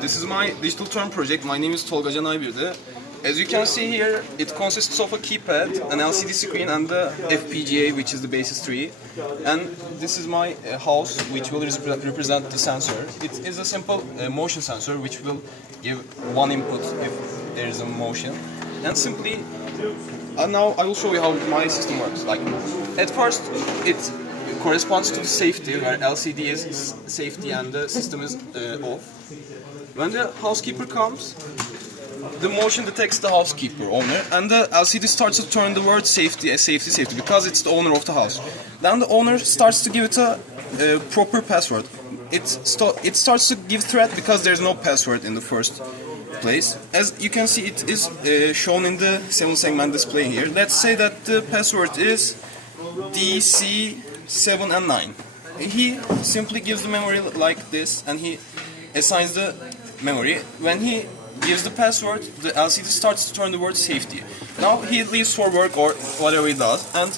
this is my digital turn project. My name is Tolga Can Aybirde. As you can see here, it consists of a keypad, an LCD screen, and the FPGA, which is the basis tree. And this is my uh, house, which will repre- represent the sensor. It is a simple uh, motion sensor, which will give one input if there is a motion. And simply, uh, now I will show you how my system works. Like, at first, it corresponds to the safety, where LCD is safety and the system is uh, off. When the housekeeper comes, the motion detects the housekeeper owner, and the LCD starts to turn the word safety as safety safety because it's the owner of the house. Then the owner starts to give it a, uh proper password. It sto- it starts to give threat because there's no password in the first place. As you can see, it is uh, shown in the seven segment display here. Let's say that the password is DC7 and 9. He simply gives the memory like this, and he assigns the memory. When he gives the password, the LCD starts to turn the word safety. Now he leaves for work or whatever he does, and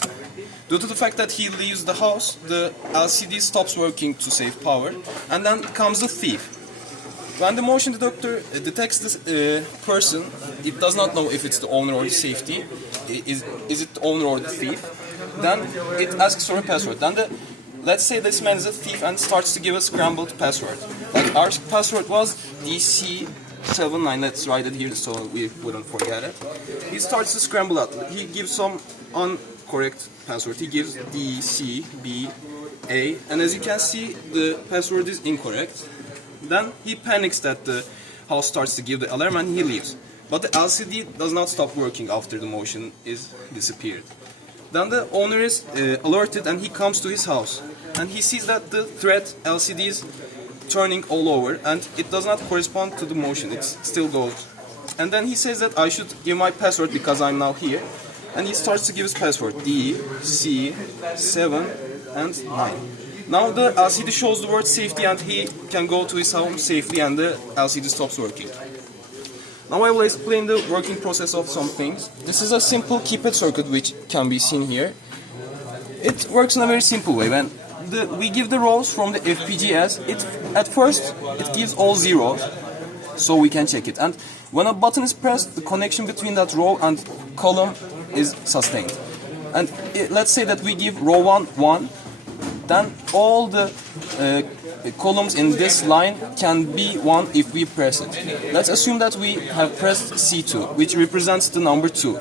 due to the fact that he leaves the house, the LCD stops working to save power, and then comes the thief. When the motion detector uh, detects this uh, person, it does not know if it's the owner or the safety. Is, is it the owner or the thief? Then it asks for a password. Then the, let's say this man is a thief and starts to give a scrambled password. Like our password was DC79. Let's write it here so we wouldn't forget it. He starts to scramble out. He gives some incorrect password. He gives D, C, B, A, and as you can see, the password is incorrect. Then he panics that the house starts to give the alarm and he leaves. But the LCD does not stop working after the motion is disappeared. Then the owner is uh, alerted and he comes to his house and he sees that the thread LCD is turning all over and it does not correspond to the motion. It still goes. And then he says that I should give my password because I'm now here. And he starts to give his password D, C, 7, and 9. Now the LCD shows the word safety and he can go to his home safely and the LCD stops working. Now I will explain the working process of some things. This is a simple keypad circuit which can be seen here. It works in a very simple way. When the, we give the rows from the FPGAs, it at first it gives all zeros, so we can check it. And when a button is pressed, the connection between that row and column is sustained. And it, let's say that we give row one one, then all the uh, columns in this line can be one if we press it. Let's assume that we have pressed C2, which represents the number 2.